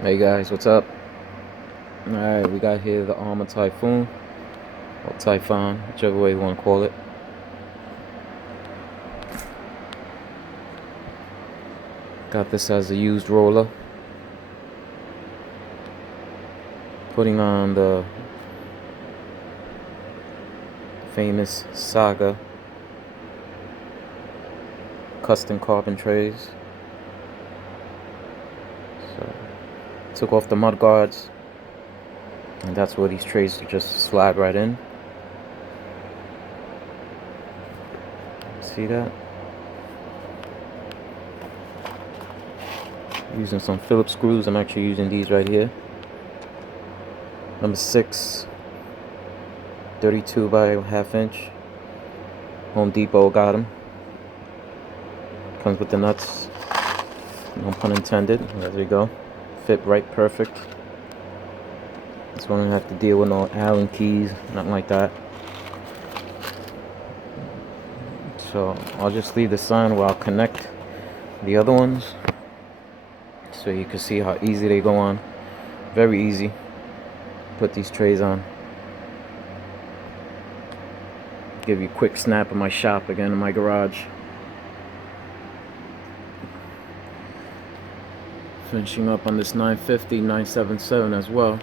Hey guys, what's up? Alright, we got here the Arrma Typhon, or Typhon, whichever way you want to call it. Got this as a used roller. Putting on the famous Saga custom carbon trays. So, took off the mud guards, and that's where these trays just slide right in. See that? Using some Phillips screws. I'm actually using these right here. Number 6, 32 by ½ inch. Home Depot got them. Comes with the nuts. No pun intended. There we go. Fit right perfect. This one I don't have to deal with no Allen keys, nothing like that. So I'll just leave this on while I'll connect the other ones, so you can see how easy they go on. Very easy. Put these trays on. Give you a quick snap of my shop again in my garage. Finishing up on this 950, 977 as well.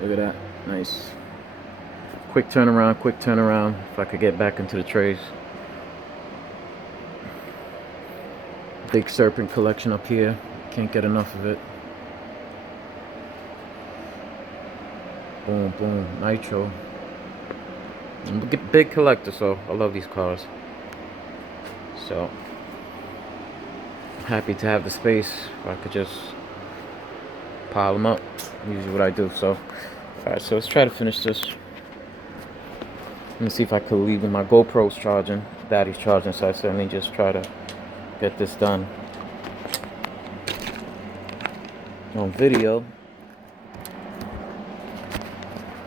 Look at that. Nice. Quick turnaround. If I could get back into the trays. Big serpent collection up here. Can't get enough of it. Boom, boom. Nitro. I'm a big collector, so I love these cars. So happy to have the space where I could just pile them up. Usually what I do. So alright, so let's try to finish this. Let me see if I could leave my GoPro's charging. Daddy's charging, so I said let me just try to get this done on video.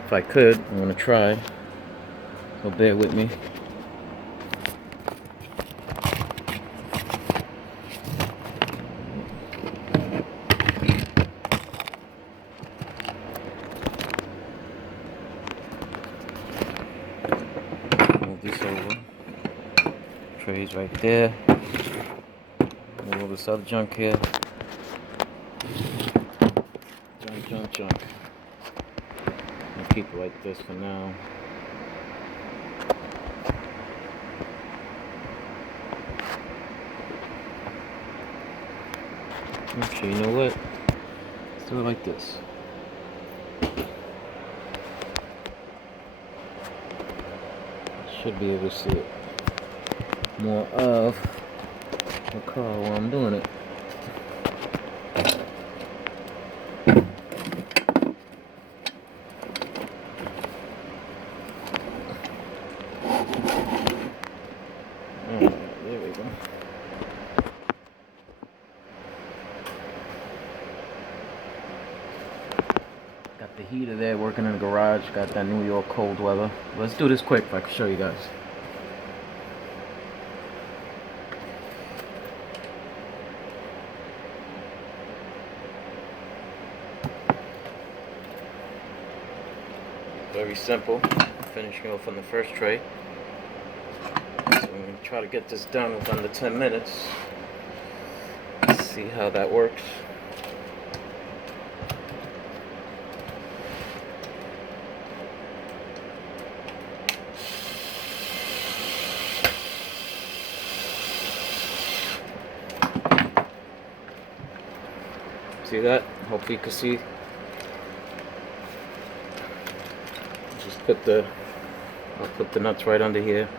If I could, I'm gonna try. So bear with me. Move this over. Trays right there. Move all this other junk here. Junk. I'll keep it like this for now. Actually, you know what? Let's do it like this. Should be able to see it more of the car while I'm doing it. There we go. Got the heater there working in the garage. Got that New York cold weather. Let's do this quick if I can show you guys. Very simple. Finishing off on the first tray. So I'm going to try to get this done with under 10 minutes. See how that works. See that? Hopefully you can see. Just I'll put the nuts right under here.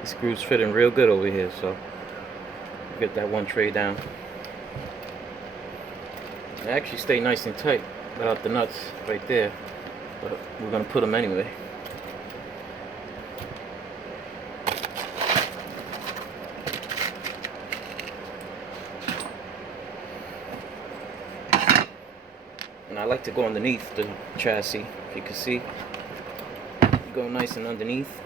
The screws fitting real good over here, so get that one tray down. They actually stay nice and tight without the nuts right there, but we're gonna put them anyway. And I like to go underneath the chassis, if you can see. Go nice and underneath.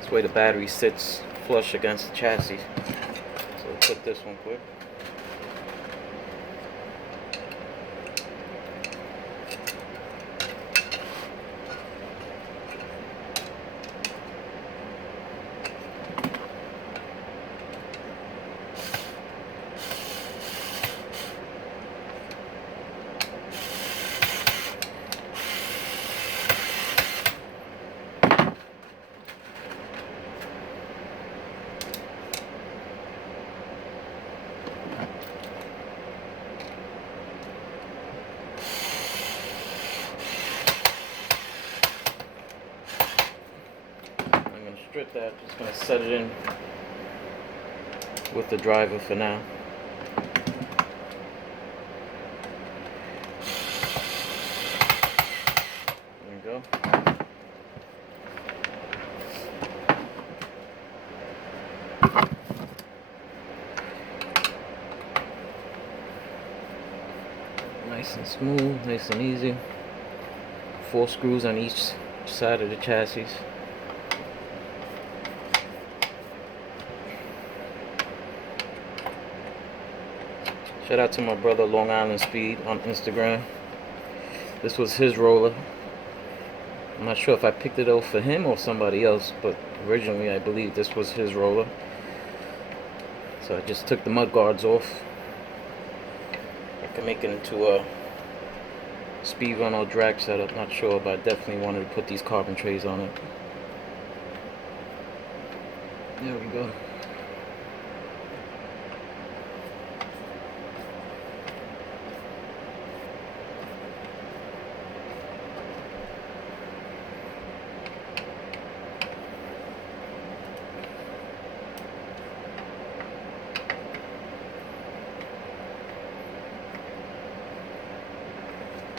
This way the battery sits flush against the chassis. So we'll put this one quick. that. Just gonna set it in with the driver for now. There we go. Nice and smooth, nice and easy. 4 screws on each side of the chassis. Shout out to my brother Long Island Speed on Instagram. This was his roller. I'm not sure if I picked it up for him or somebody else, but originally I believe this was his roller. So I just took the mud guards off. I can make it into a speed run or drag setup, not sure, but I definitely wanted to put these carbon trays on it. There we go.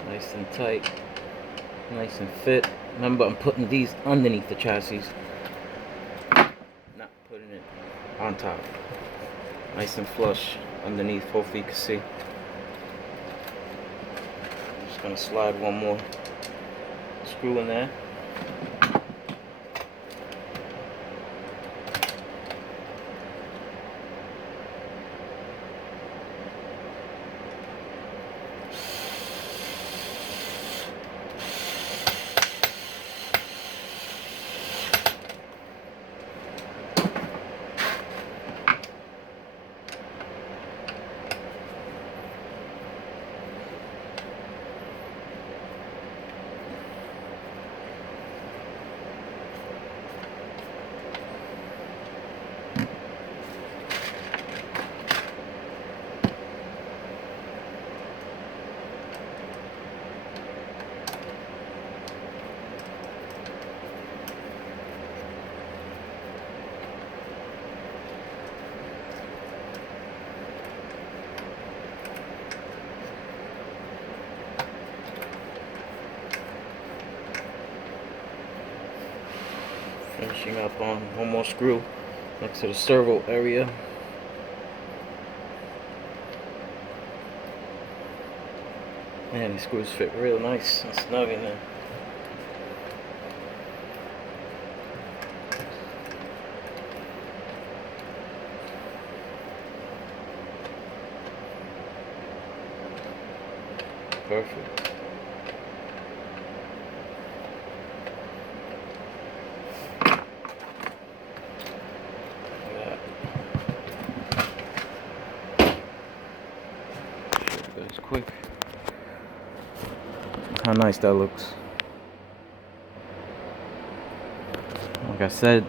Nice and tight, nice and fit. Remember, I'm putting these underneath the chassis, not putting it on top. Nice and flush underneath, hopefully you can see. Just gonna slide one more screw in there. Finishing up on one more screw next to the servo area. Man, these screws fit real nice and snug in there. Perfect. It's quick. How nice that looks. Like I said,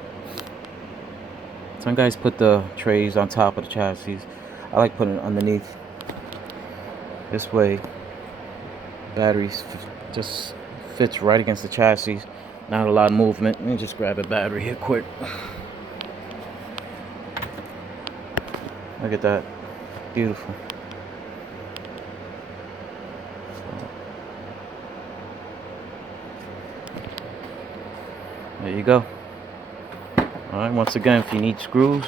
some guys put the trays on top of the chassis. I like putting it underneath. This way, batteries just fits right against the chassis. Not a lot of movement. Let me just grab a battery here quick. Look at that. Beautiful. There you go. Alright, once again, if you need screws,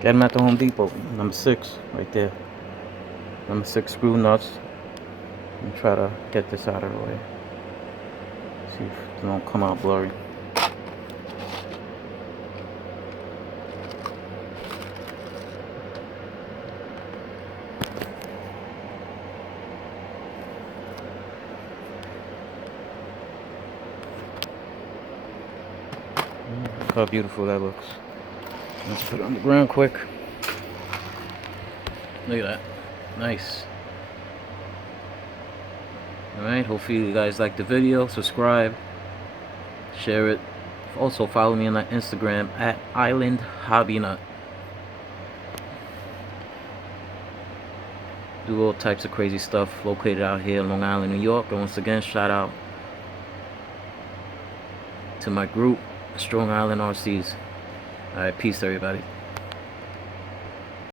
get them at the Home Depot. Number 6, right there. Number 6 screw nuts. And try to get this out of the way. See if it don't come out blurry. Look how beautiful that looks. Let's put it on the ground quick. Look at that. Nice. Alright, hopefully you guys like the video. Subscribe. Share it. Also follow me on Instagram at Island Hobby Nut. Do all types of crazy stuff located out here in Long Island, New York. And once again, shout out to my group, Strong Island RCs. All right, peace, everybody.